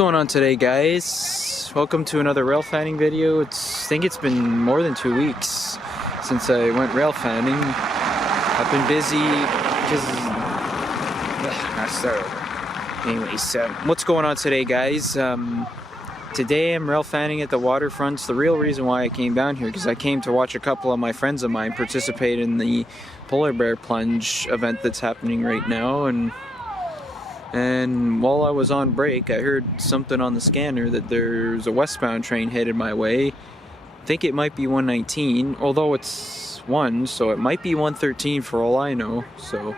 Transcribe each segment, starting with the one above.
going on today, guys? Welcome to another rail fanning video. I think it's been more than 2 weeks since I went rail fanning. I've been busy because anyways, what's going on today, guys? Today I'm rail fanning at the waterfronts. The real reason why I came down here because I came to watch a couple of my friends of mine participate in the polar bear plunge event that's happening right now, and while I was on break, I heard something on the scanner that there's a westbound train headed my way. I think it might be 119, although it's 1, so it might be 113 for all I know. So,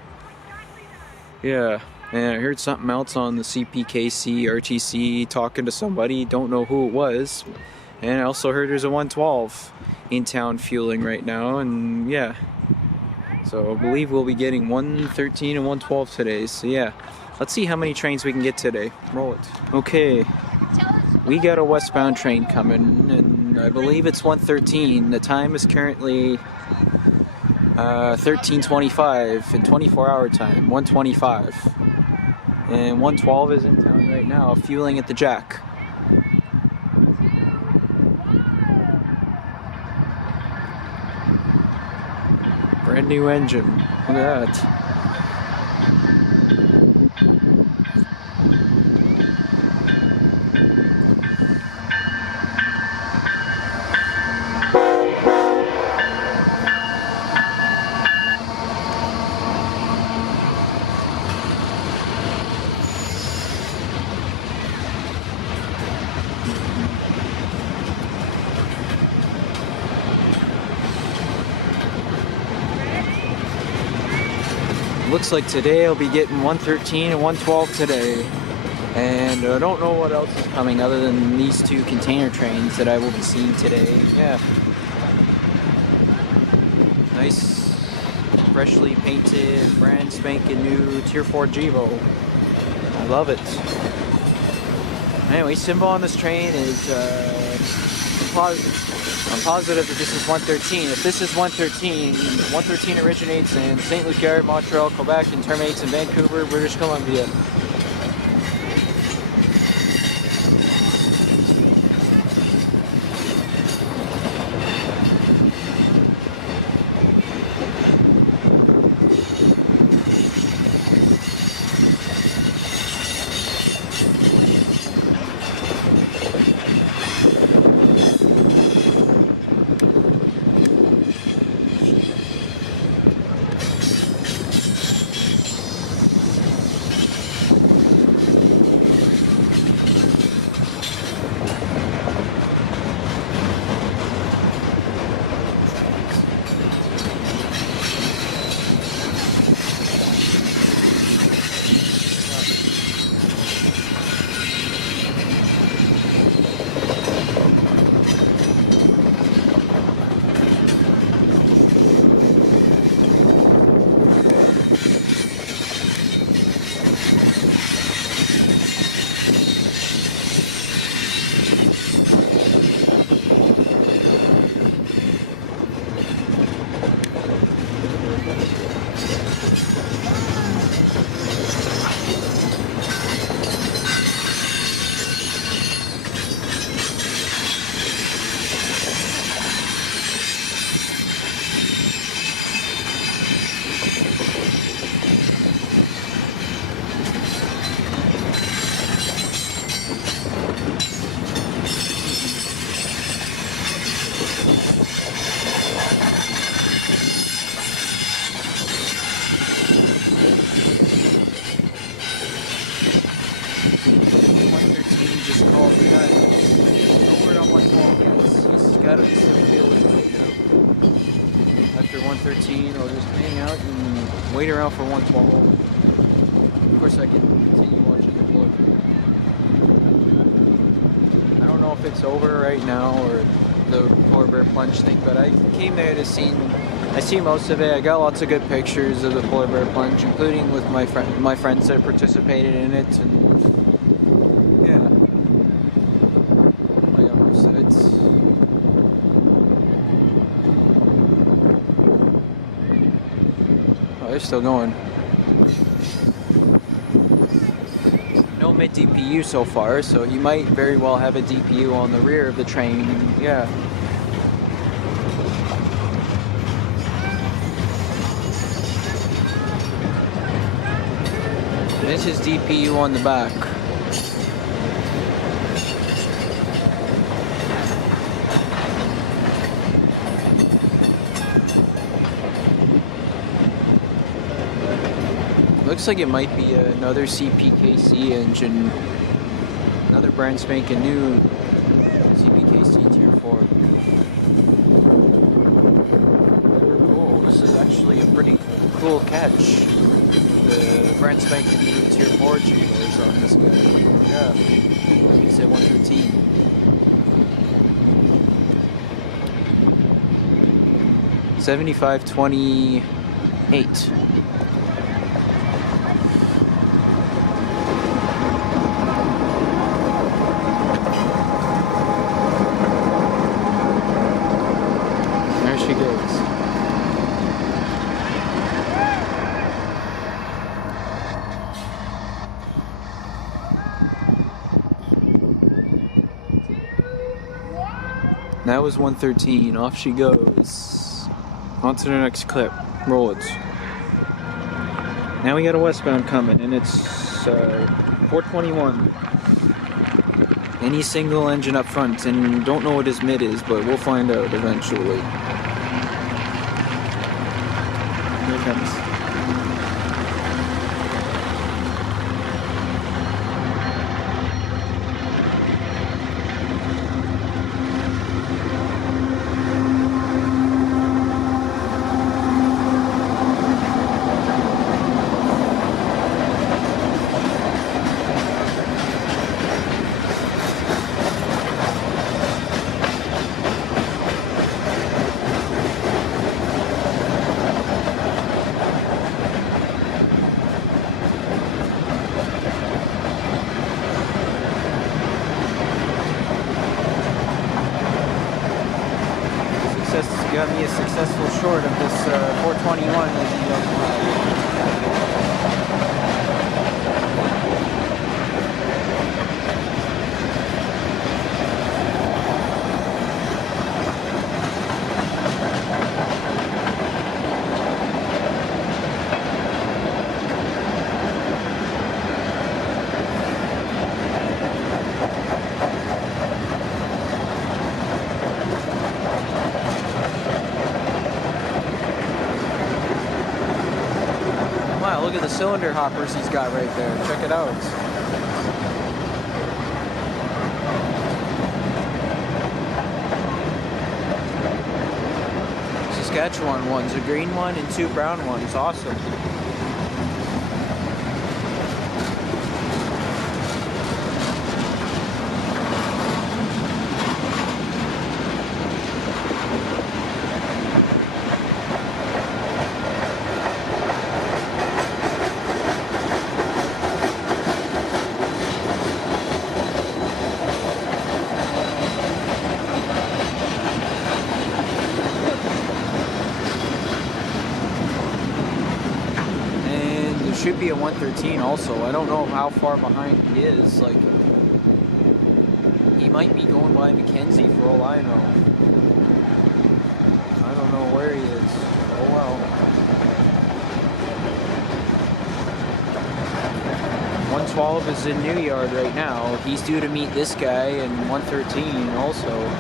yeah. And I heard something else on the CPKC RTC talking to somebody, don't know who it was. And I also heard there's a 112 in town fueling right now, and yeah. So I believe we'll be getting 113 and 112 today, so yeah. Let's see how many trains we can get today. Roll it. Okay, we got a westbound train coming, and I believe it's 113. The time is currently 13:25 in 24-hour time, 1:25. And 112 is in town right now, fueling at the jack. Brand new engine. Look at that. Looks like today I'll be getting 113 and 112 today, and I don't know what else is coming other than these two container trains that I will be seeing today. Yeah, nice, freshly painted, brand spanking new Tier 4 Gevo. I love it. Anyway, symbol on this train is I'm positive that this is 113. If this is 113, 113 originates in St. Luc Yard, Montreal, Quebec, and terminates in Vancouver, British Columbia. Gotta be still feeling right now. After 113, I'll just hang out and wait around for 112. Of course, I can continue watching the vlog. I don't know if it's over right now or the polar bear plunge thing, but I came there to see. I see most of it. I got lots of good pictures of the polar bear plunge, including with my friends that participated in it, and yeah. I got most of it. Oh, they're still going. No no mid DPU so far, so he might very well have a DPU on the rear of the train. Yeah. This is DPU on the back. Looks like it might be another CPKC engine, another brand spanking new CPKC Tier 4. Cool, this is actually a pretty cool catch. The brand spanking new Tier 4 turbos on this guy. Yeah, it's at 113. $75.28. She goes. That was 113. Off she goes. On to the next clip. Roll it. Now we got a westbound coming, and it's 421. Any single engine up front, and don't know what his mid is, but we'll find out eventually. Here it comes. Got me a successful short of this 421 as you know. Wow, look at the cylinder hoppers he's got right there. Check it out. Saskatchewan ones, a green one and two brown ones. Awesome. Should be a 113 also. I don't know how far behind he is. Like, he might be going by Mackenzie for all I know. I don't know where he is. Oh well. 112 is in New Yard right now. He's due to meet this guy in 113 also.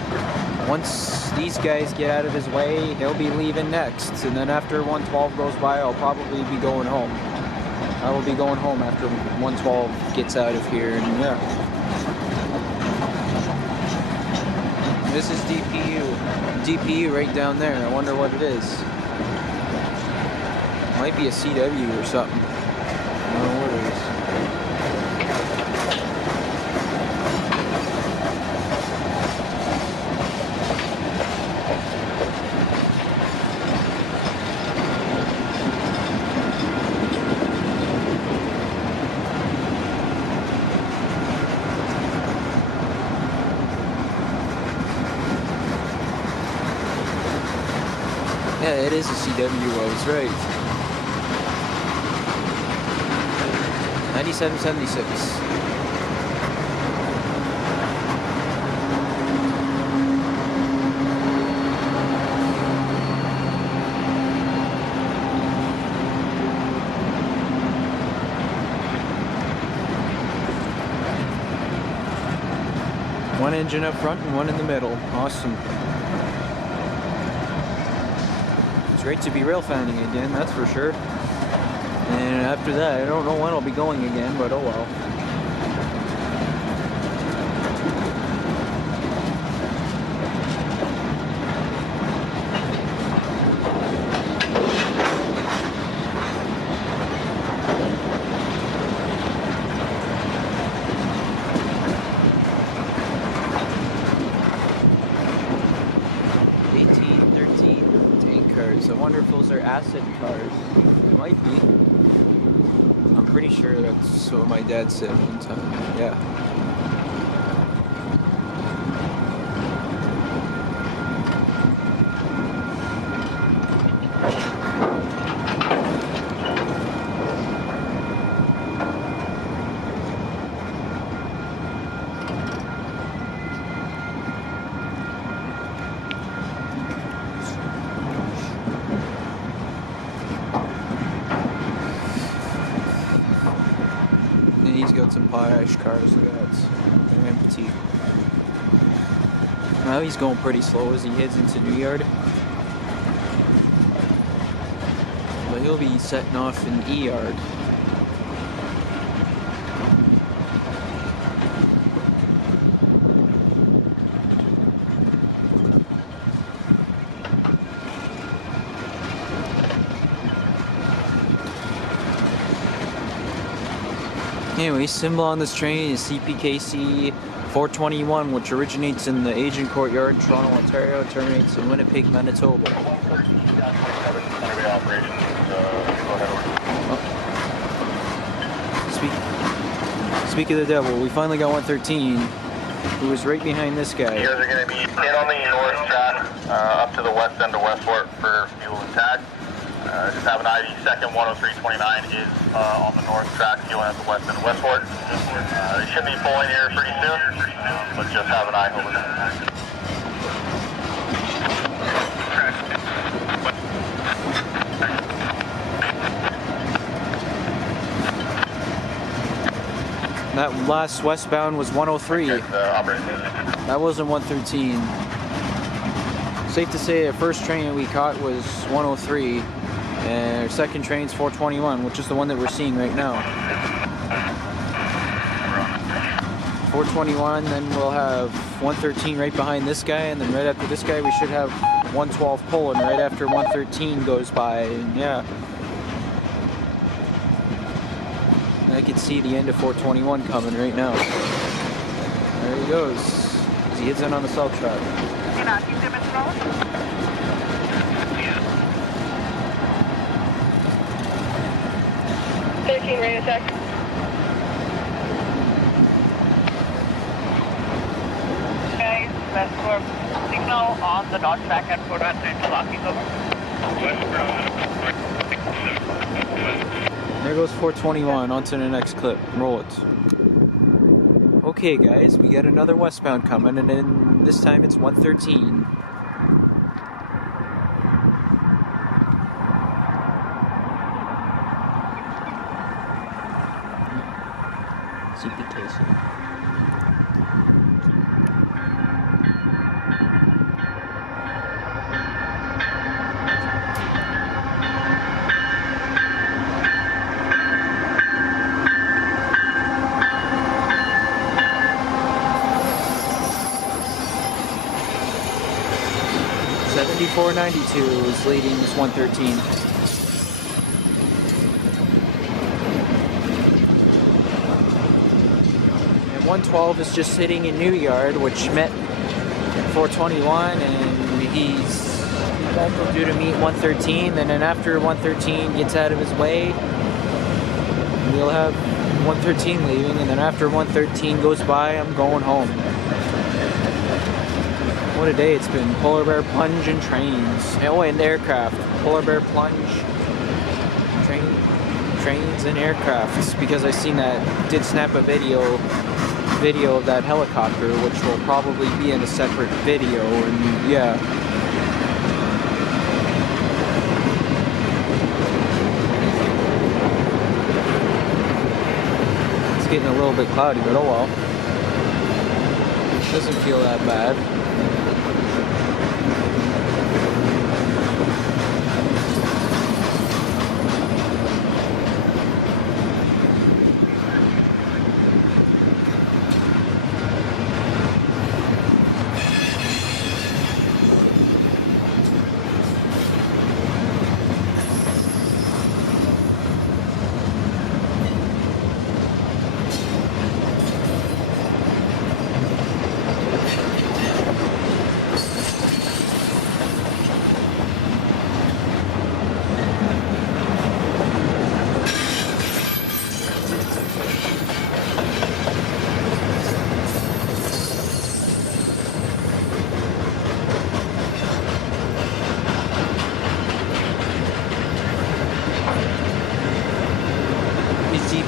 Once these guys get out of his way, he'll be leaving next. And then after 112 goes by, I'll probably be going home. I will be going home after 112 gets out of here, and yeah. This is DPU. DPU right down there. I wonder what it is. Might be a CW or something. I don't know what it is. Yeah, it is a CW, I was right. 9776. One engine up front and one in the middle. Awesome. It's great to be rail fanning again, that's for sure. And after that, I don't know when I'll be going again, but oh well. I wonder if those are acid cars. It might be. I'm pretty sure that's what my dad said one time. Yeah. He's got some potash cars, look at that. They're empty. Now he's going pretty slow as he heads into New Yard. But he'll be setting off in E Yard. Anyway, symbol on this train is CPKC 421, which originates in the Agent Courtyard, Toronto, Ontario, terminates in Winnipeg, Manitoba. Speak of the devil, we finally got 113, who was right behind this guy. You guys are going to be in on the north track, up to the west end of Westport for fuel and tag. Just have an ID second 10329 is on the north track, fueling at the west end of Westport. They should be pulling here pretty soon, but just have an eye over there. That last westbound was 103. That wasn't 113. Safe to say the first train we caught was 103. And our second train's 421, which is the one that we're seeing right now. 421, then we'll have 113 right behind this guy, and then right after this guy we should have 112 pulling right after 113 goes by, and yeah. I can see the end of 421 coming right now. There he goes. As he hits in on the south track. 13 radio check. Guys, Westport signal on the north track at 413 locking over. There goes 421, on to the next clip. Roll it. Okay guys, we got another westbound coming, and then this time it's 113. CPKC. $74.92 is leading this 113. 112 is just sitting in New Yard, which met 421, and he's also due to meet 113, and then after 113 gets out of his way, we'll have 113 leaving, and then after 113 goes by, I'm going home. What a day it's been. Polar bear plunge and trains. Oh, and aircraft. Polar bear plunge, trains and aircrafts, because I seen that, did snap a video of that helicopter, which will probably be in a separate video, and yeah. It's getting a little bit cloudy, but oh well. Doesn't feel that bad.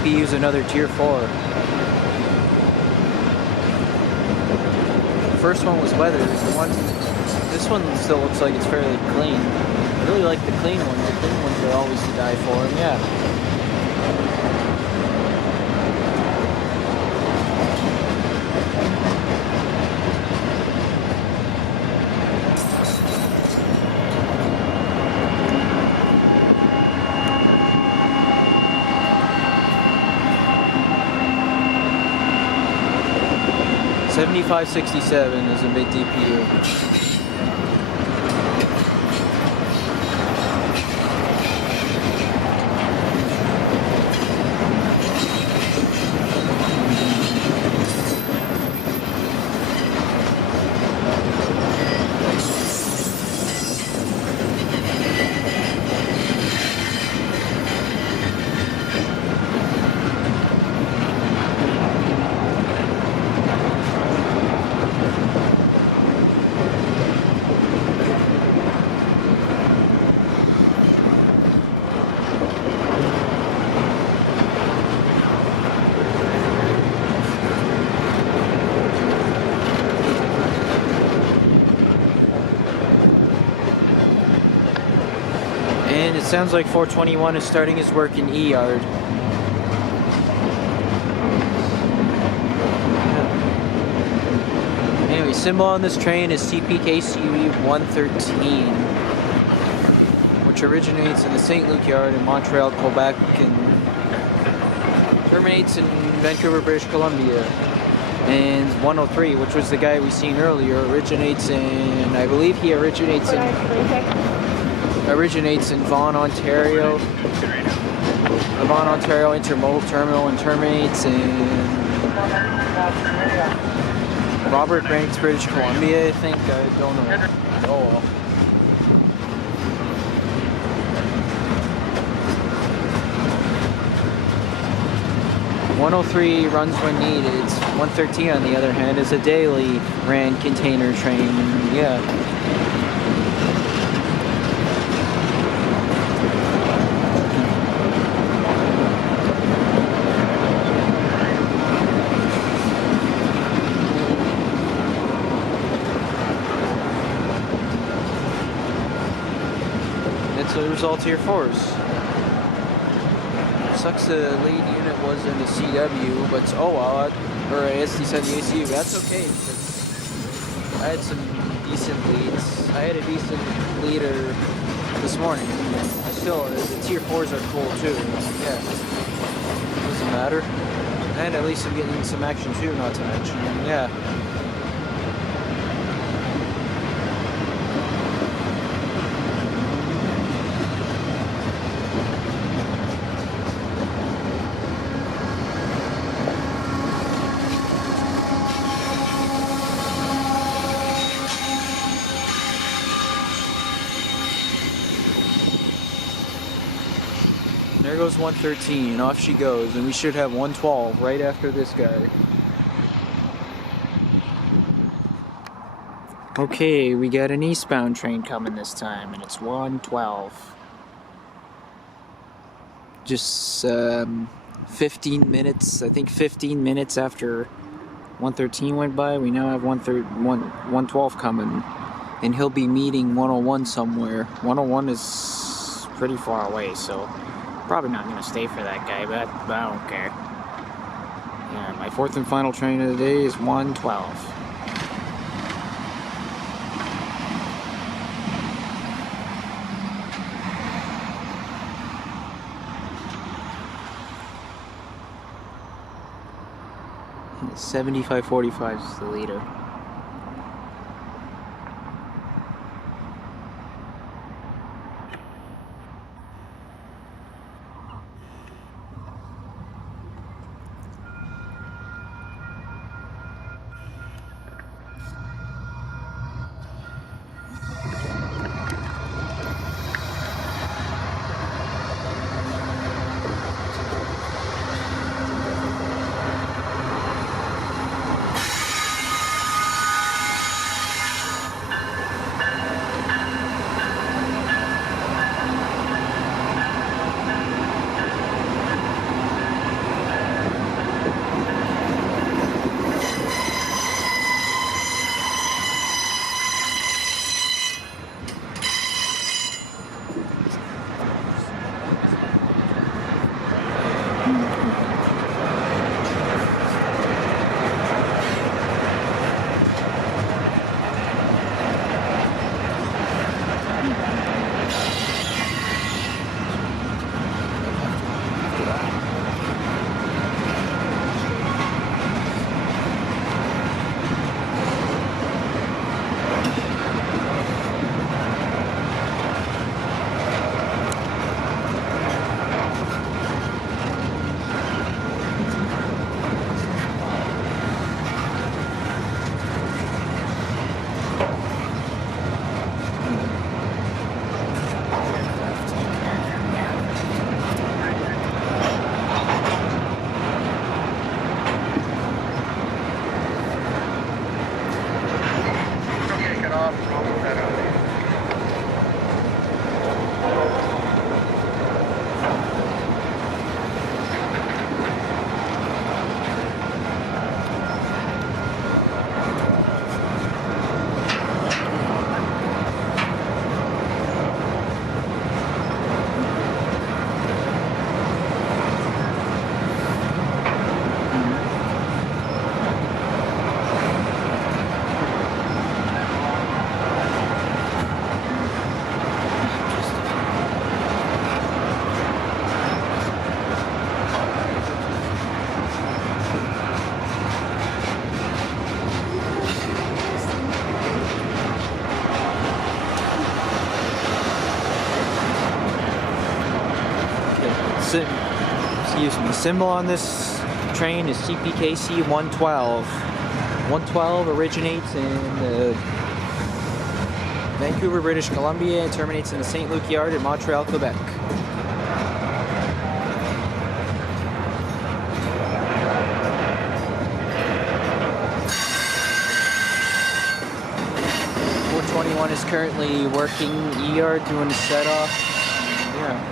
Use another tier 4. The first one was weathered. This one still looks like it's fairly clean. I really like the clean ones. The clean ones are always to die for, and yeah. 7567 is a mid DPU. And it sounds like 421 is starting his work in E-Yard. Anyway, symbol on this train is CPKC 113, which originates in the St. Luc Yard in Montreal, Quebec, and terminates in Vancouver, British Columbia. And 103, which was the guy we seen earlier, originates in, I believe he originates in Vaughan, Ontario. The Vaughan, Ontario Intermodal Terminal, and terminates in Robert Banks, British Columbia, I think. I don't know. Oh well. .103 runs when needed. 113, on the other hand, is a daily ran container train. Yeah. That's the result of your force. Sucks the lead unit was in the CW, but oh well, or I guess he said the ACU. That's okay because I had some decent leads. I had a decent leader this morning. Still, the tier 4s are cool too. Yeah, doesn't matter. And at least I'm getting some action too, not to mention. Yeah. There goes 113, off she goes, and we should have 112 right after this guy. Okay, we got an eastbound train coming this time, and it's 112. Just 15 minutes, I think 15 minutes after 113 went by, we now have 112 coming, and he'll be meeting 101 somewhere. 101 is pretty far away, so probably not going to stay for that guy, but I don't care. Yeah, my fourth and final train of the day is 112. 75.45 is the leader. Excuse me. Symbol on this train is CPKC 112. 112 originates in Vancouver, British Columbia, and terminates in the St. Luc Yard in Montreal, Quebec. One is currently working ER doing a set off. Yeah.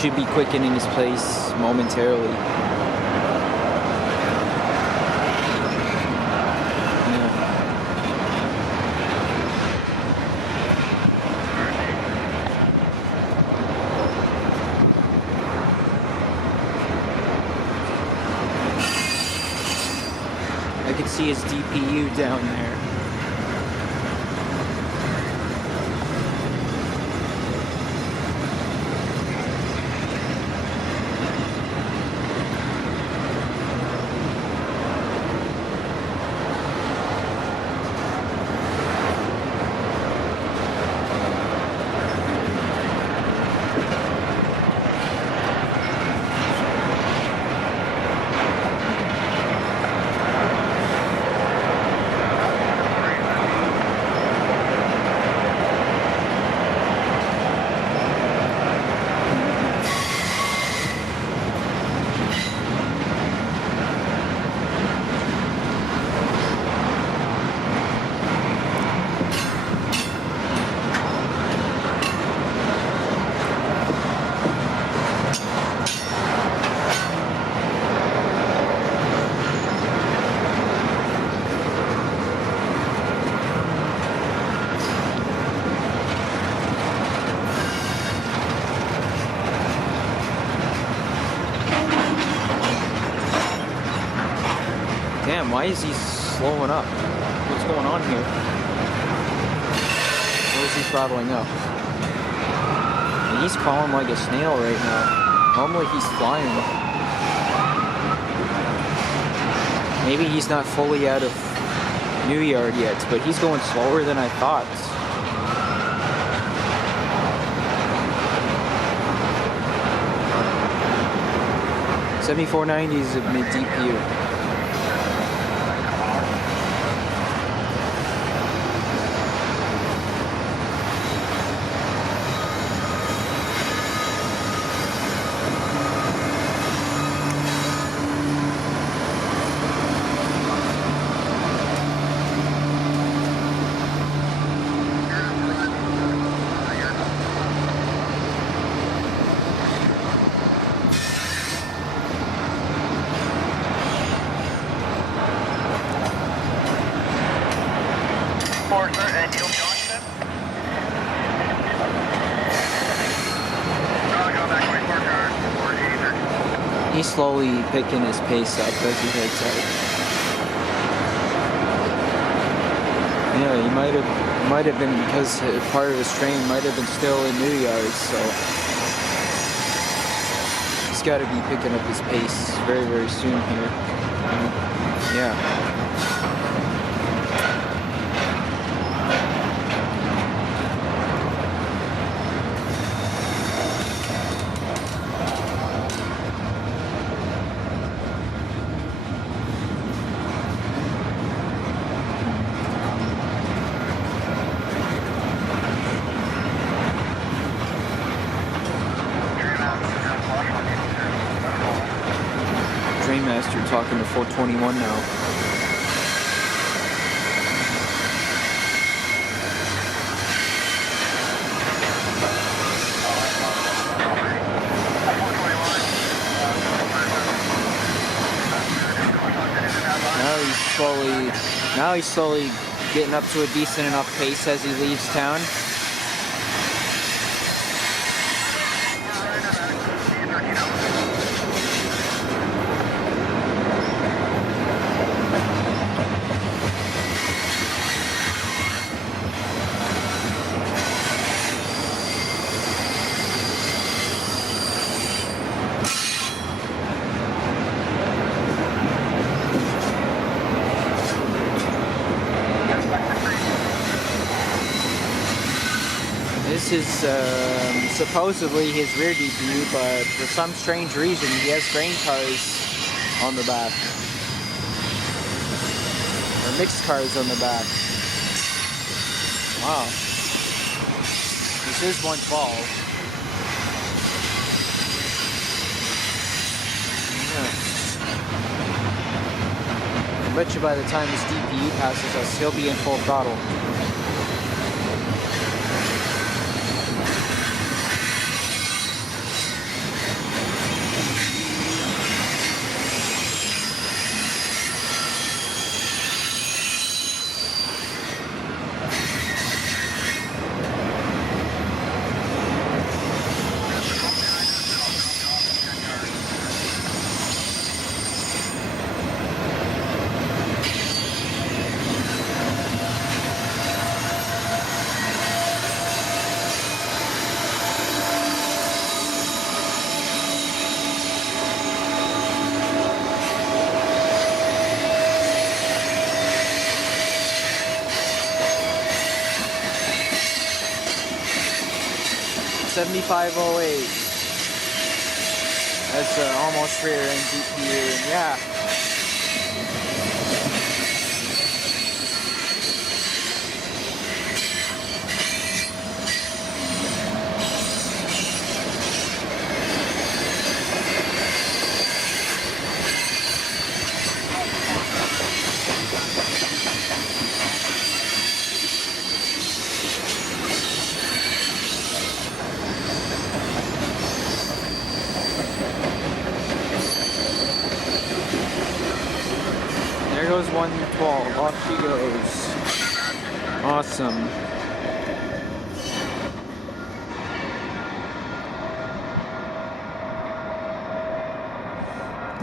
Should be quickening his pace momentarily. Yeah. I can see his DPU down there. Why is he slowing up? What's going on here? Why is he throttling up? And he's crawling like a snail right now. Normally he's flying. Maybe he's not fully out of New Yard yet, but he's going slower than I thought. $74.90 is a mid DPU. He's slowly picking his pace up as he heads out. Yeah, he might have been, because part of his train might have been still in New Yards, so he's got to be picking up his pace very, very soon here. Yeah. Master talking to 421 now. Now he's slowly getting up to a decent enough pace as he leaves town. This is supposedly his rear DPU, but for some strange reason he has grain cars on the back. Or mixed cars on the back. Wow. This is 112. Yeah. I bet you by the time this DPU passes us, he'll be in full throttle. $75.08. That's almost rear end DPU, and yeah. There goes 112, off she goes. Awesome.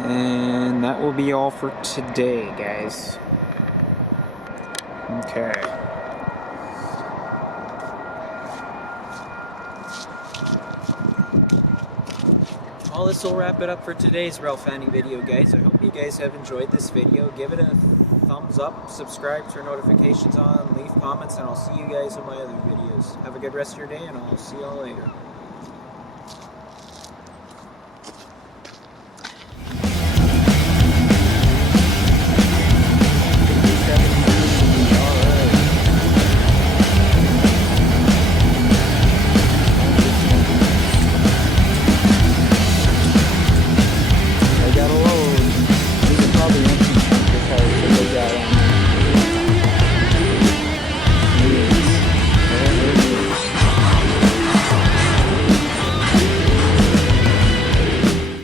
And And that will be all for today, guys. Okay. Well, this will wrap it up for today's rail fanning video, guys. I hope you guys have enjoyed this video. Give it a thumbs up, subscribe, turn notifications on, leave comments, and I'll see you guys in my other videos. Have a good rest of your day, and I'll see y'all later.